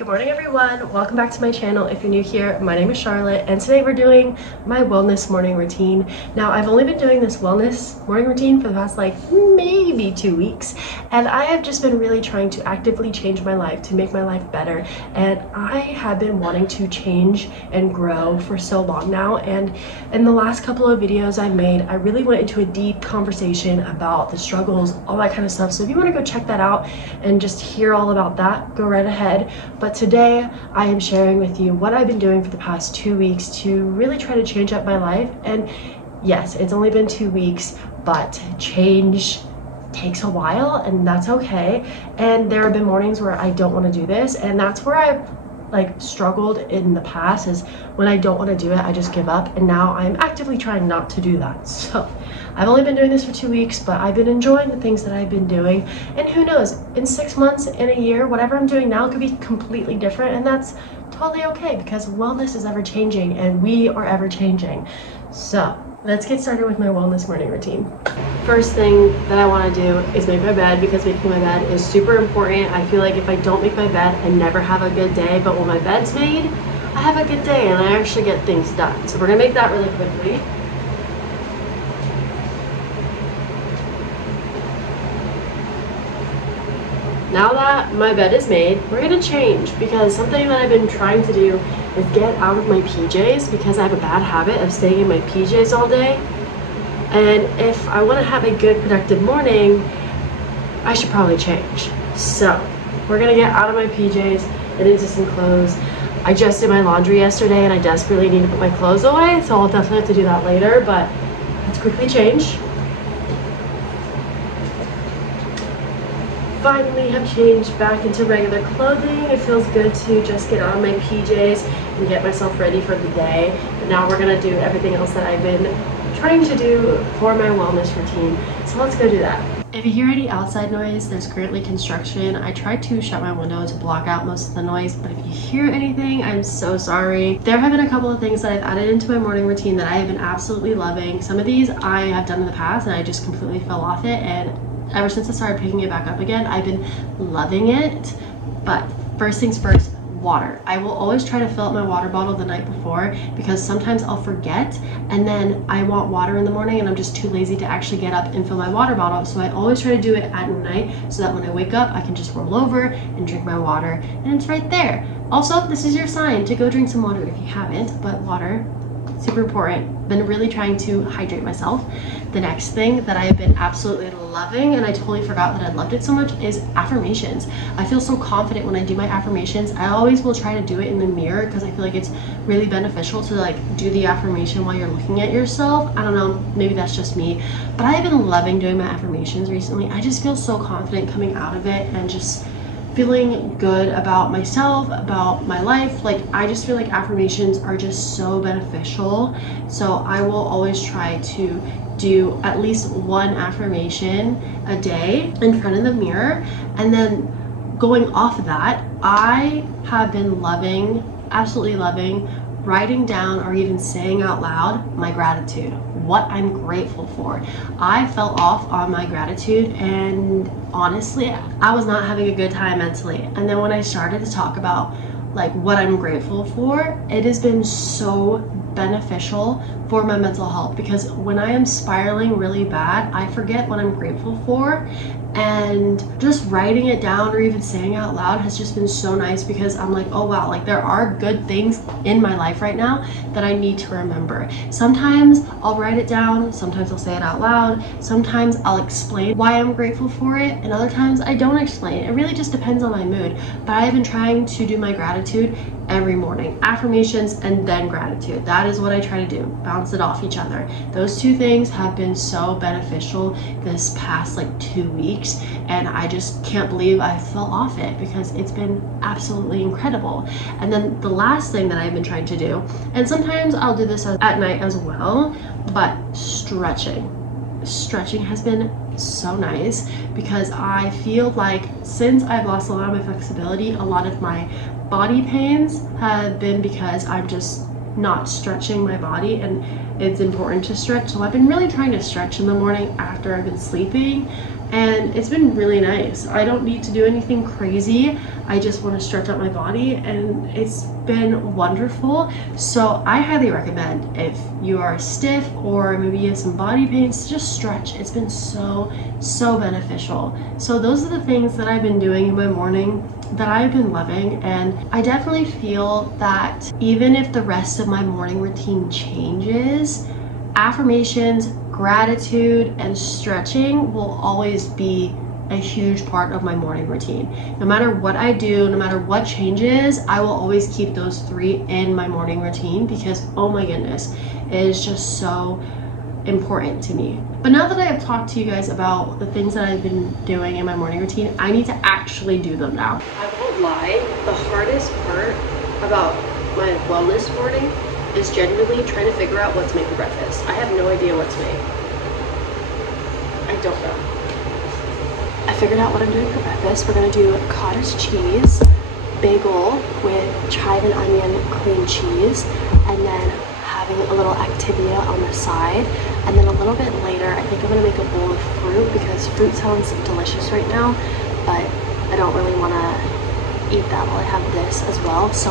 Good morning everyone, welcome back to my channel. If you're new here, my name is Charlotte and today we're doing my wellness morning routine. Now I've only been doing this wellness morning routine for the past maybe 2 weeks, and I have just been really trying to actively change my life to make my life better, and I have been wanting to change and grow for so long now. And in the last couple of videos I made, I really went into a deep conversation about the struggles, all that kind of stuff. So if you want to go check that out and just hear all about that, go right ahead. But today I am sharing with you what I've been doing for the past 2 weeks to really try to change up my life. And yes, it's only been 2 weeks, but change takes a while, and that's okay. And there have been mornings where I don't want to do this, and that's where I've struggled in the past, is when I don't want to do it, I just give up. And now I'm actively trying not to do that. So I've only been doing this for 2 weeks, but I've been enjoying the things that I've been doing. And who knows, in 6 months, in a year, whatever I'm doing now could be completely different, and that's totally okay because wellness is ever changing and we are ever changing. So let's get started with my wellness morning routine. First thing that I want to do is make my bed, because making my bed is super important. I feel like if I don't make my bed, I never have a good day, but when my bed's made, I have a good day and I actually get things done. So we're gonna make that really quickly. Now that my bed is made, we're gonna change, because something that I've been trying to do is get out of my PJs, because I have a bad habit of staying in my PJs all day. And if I want to have a good productive morning, I should probably change. So we're gonna get out of my PJs and into some clothes. I just did my laundry yesterday and I desperately need to put my clothes away, so I'll definitely have to do that later, but let's quickly change. Finally have changed back into regular clothing. It feels good to just get out of my PJs and get myself ready for the day. But now we're gonna do everything else that I've been trying to do for my wellness routine. So let's go do that. If you hear any outside noise, there's currently construction. I tried to shut my window to block out most of the noise, but if you hear anything, I'm so sorry. There have been a couple of things that I've added into my morning routine that I have been absolutely loving. Some of these I have done in the past and I just completely fell off it, and ever since I started picking it back up again, I've been loving it. But first things first, water. I will always try to fill up my water bottle the night before, because sometimes I'll forget and then I want water in the morning and I'm just too lazy to actually get up and fill my water bottle. So I always try to do it at night so that when I wake up I can just roll over and drink my water, and it's right there. Also, this is your sign to go drink some water if you haven't, but water, super important. Been really trying to hydrate myself. The next thing that I have been absolutely loving, and I totally forgot that I loved it so much, is affirmations. I feel so confident when I do my affirmations. I always will try to do it in the mirror because I feel like it's really beneficial to do the affirmation while you're looking at yourself. I don't know, maybe that's just me, but I've been loving doing my affirmations recently. I just feel so confident coming out of it and just feeling good about myself, about my life. I just feel like affirmations are just so beneficial. So I will always try to do at least one affirmation a day in front of the mirror. And then going off of that, I have been loving, absolutely loving, writing down or even saying out loud my gratitude, what I'm grateful for. I fell off on my gratitude, and honestly, I was not having a good time mentally. And then when I started to talk about what I'm grateful for, it has been so beneficial for my mental health, because when I am spiraling really bad, I forget what I'm grateful for. And just writing it down or even saying out loud has just been so nice, because I'm like, oh wow, there are good things in my life right now that I need to remember. Sometimes I'll write it down, sometimes I'll say it out loud, sometimes I'll explain why I'm grateful for it, and other times I don't explain. It really just depends on my mood. But I've been trying to do my gratitude every morning. Affirmations and then gratitude. That is what I try to do. Bounce it off each other. Those two things have been so beneficial this past 2 weeks, and I just can't believe I fell off it, because it's been absolutely incredible. And then the last thing that I've been trying to do, and sometimes I'll do this at night as well, but stretching. Stretching has been so nice, because I feel like since I've lost a lot of my flexibility, a lot of my body pains have been because I'm just not stretching my body. And it's important to stretch. So I've been really trying to stretch in the morning after I've been sleeping, and it's been really nice. I don't need to do anything crazy. I just want to stretch out my body, and it's been wonderful. So I highly recommend, if you are stiff or maybe you have some body pains, just stretch. It's been so beneficial. So those are the things that I've been doing in my morning that I've been loving, and I definitely feel that even if the rest of my morning routine changes, affirmations, gratitude, and stretching will always be a huge part of my morning routine. No matter what I do, no matter what changes, I will always keep those 3 in my morning routine, because oh my goodness, it is just so important to me. But now that I have talked to you guys about the things that I've been doing in my morning routine, I need to actually do them now. I won't lie, the hardest part about my wellness morning is genuinely trying to figure out what to make for breakfast. I have no idea what to make. I don't know. I figured out what I'm doing for breakfast. We're gonna do cottage cheese, bagel with chive and onion cream cheese, and then having a little Activia on the side. And then a little bit later, I think I'm gonna make a bowl of fruit, because fruit sounds delicious right now, but I don't really wanna eat that while I have this as well. So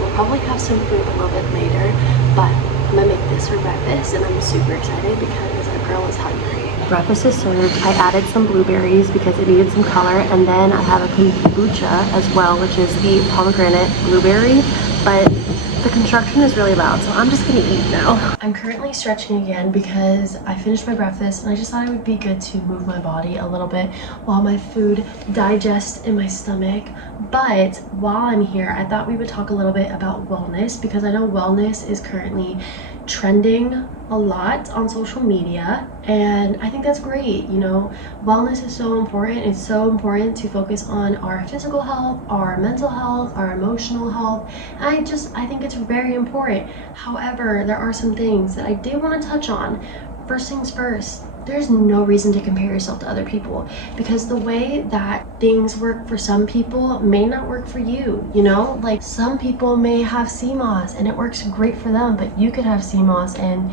we'll probably have some fruit a little bit later, but I'm gonna make this for breakfast, and I'm super excited because our girl is hungry. Breakfast is served. I added some blueberries because it needed some color, and then I have a kombucha as well, which is the pomegranate blueberry, but the construction is really loud, so I'm just gonna eat now. I'm currently stretching again because I finished my breakfast, and I just thought it would be good to move my body a little bit while my food digests in my stomach. But while I'm here, I thought we would talk a little bit about wellness, because I know wellness is currently trending a lot on social media, and I think that's great. You know, wellness is so important. It's so important to focus on our physical health, our mental health, our emotional health. I think it's very important. However, there are some things that I did want to touch on. First things first, there's no reason to compare yourself to other people, because the way that things work for some people may not work for you. You know, like some people may have CMOS and it works great for them, but you could have CMOS and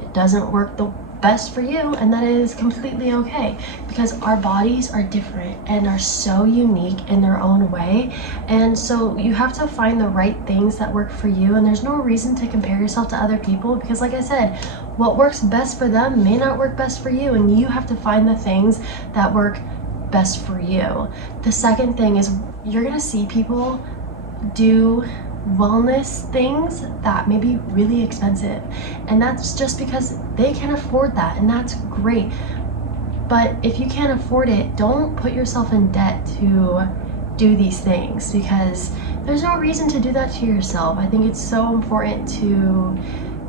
it doesn't work the best for you, and that is completely okay, because our bodies are different and are so unique in their own way. And so you have to find the right things that work for you, and there's no reason to compare yourself to other people, because like I said, what works best for them may not work best for you, and you have to find the things that work best for you. The second thing is, you're gonna see people do wellness things that may be really expensive, and that's just because they can afford that, and that's great. But if you can't afford it, don't put yourself in debt to do these things, because there's no reason to do that to yourself. I think it's so important to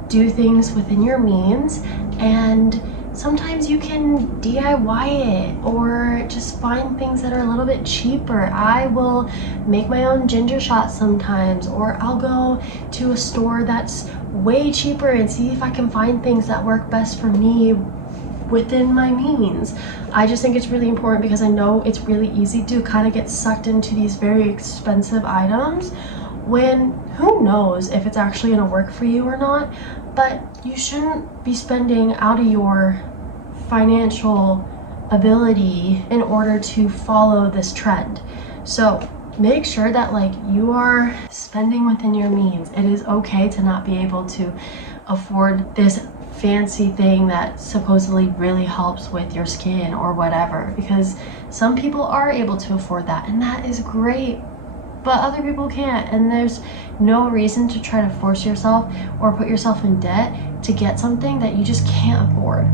do things within your means, and sometimes you can DIY it or just find things that are a little bit cheaper. I will make my own ginger shots sometimes, or I'll go to a store that's way cheaper and see if I can find things that work best for me within my means. I just think it's really important, because I know it's really easy to kind of get sucked into these very expensive items when who knows if it's actually going to work for you or not. But you shouldn't be spending out of your financial ability in order to follow this trend. So make sure that like you are spending within your means. It is okay to not be able to afford this fancy thing that supposedly really helps with your skin or whatever, because some people are able to afford that, and that is great, but other people can't. And there's no reason to try to force yourself or put yourself in debt to get something that you just can't afford.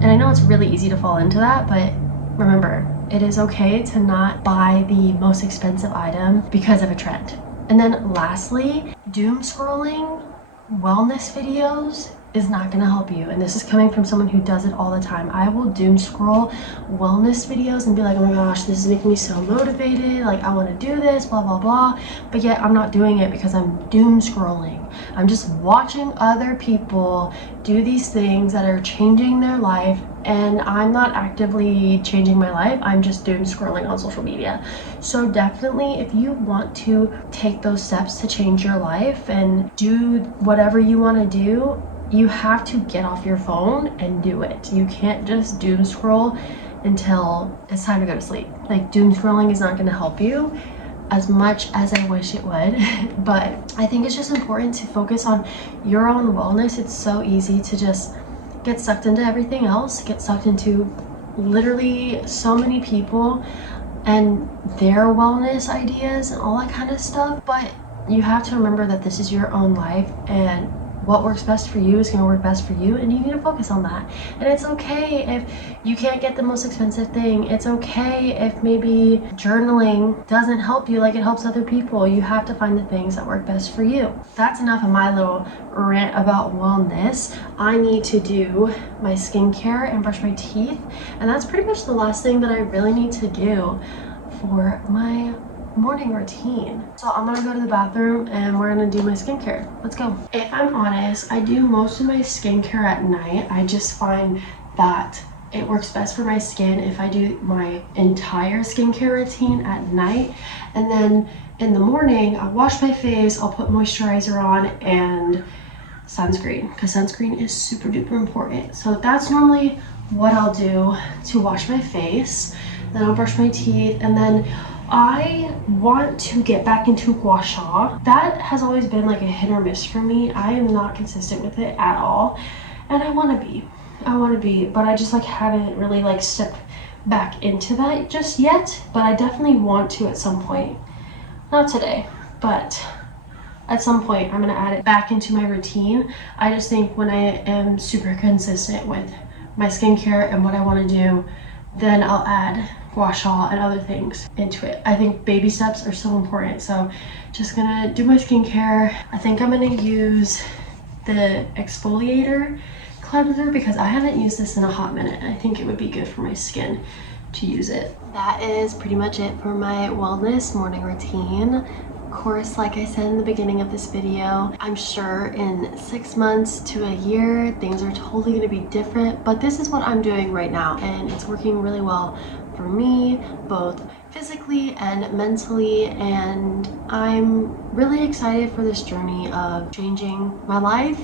And I know it's really easy to fall into that, but remember, it is okay to not buy the most expensive item because of a trend. And then lastly, doom scrolling wellness videos is not going to help you. And this is coming from someone who does it all the time. I will doom scroll wellness videos and be like, oh my gosh, this is making me so motivated, like I want to do this, blah blah blah, but yet I'm not doing it because I'm doom scrolling. I'm just watching other people do these things that are changing their life, and I'm not actively changing my life. I'm just doom scrolling on social media. So definitely, if you want to take those steps to change your life and do whatever you want to do, you have to get off your phone and do it. You can't just doom scroll until it's time to go to sleep. Like, doom scrolling is not going to help you as much as I wish it would. But I think it's just important to focus on your own wellness. It's so easy to just get sucked into everything else, get sucked into literally so many people and their wellness ideas and all that kind of stuff. But you have to remember that this is your own life, and what works best for you is going to work best for you, and you need to focus on that. And it's okay if you can't get the most expensive thing. It's okay if maybe journaling doesn't help you like it helps other people. You have to find the things that work best for you. That's enough of my little rant about wellness. I need to do my skincare and brush my teeth, and that's pretty much the last thing that I really need to do for my morning routine. So I'm gonna go to the bathroom and we're gonna do my skincare. Let's go. If I'm honest, I do most of my skincare at night. I just find that it works best for my skin if I do my entire skincare routine at night, and then in the morning I'll wash my face, I'll put moisturizer on and sunscreen, because sunscreen is super duper important. So that's normally what I'll do to wash my face. Then I'll brush my teeth, and then I want to get back into gua sha. That has always been like a hit or miss for me. I am not consistent with it at all, and I want to be, but I just like haven't really like stepped back into that just yet. But I definitely want to at some point. Not today, but at some point I'm gonna add it back into my routine. I just think when I am super consistent with my skincare and what I want to do, then I'll add gua sha and other things into it. I think baby steps are so important. So just gonna do my skincare. I think I'm gonna use the exfoliator cleanser because I haven't used this in a hot minute. I think it would be good for my skin to use it. That is pretty much it for my wellness morning routine. Of course, like I said in the beginning of this video, I'm sure in 6 months to a year, things are totally going to be different, but this is what I'm doing right now, and it's working really well for me, both physically and mentally, and I'm really excited for this journey of changing my life.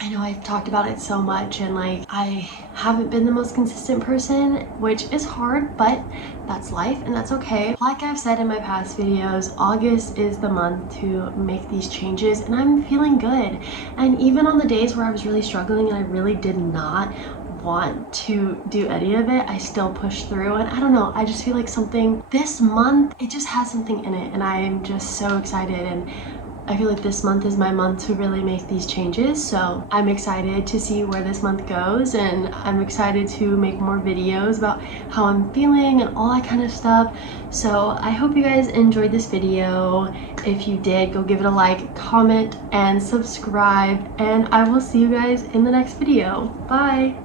I know I've talked about it so much, and like I haven't been the most consistent person, which is hard, but that's life and that's okay. Like I've said in my past videos, August is the month to make these changes, and I'm feeling good. And even on the days where I was really struggling and I really did not want to do any of it, I still push through. And I don't know, I just feel like something this month, it just has something in it, and I'm just so excited. And I feel like this month is my month to really make these changes. So I'm excited to see where this month goes, and I'm excited to make more videos about how I'm feeling and all that kind of stuff. So I hope you guys enjoyed this video. If you did, go give it a like, comment, and subscribe, and I will see you guys in the next video. Bye!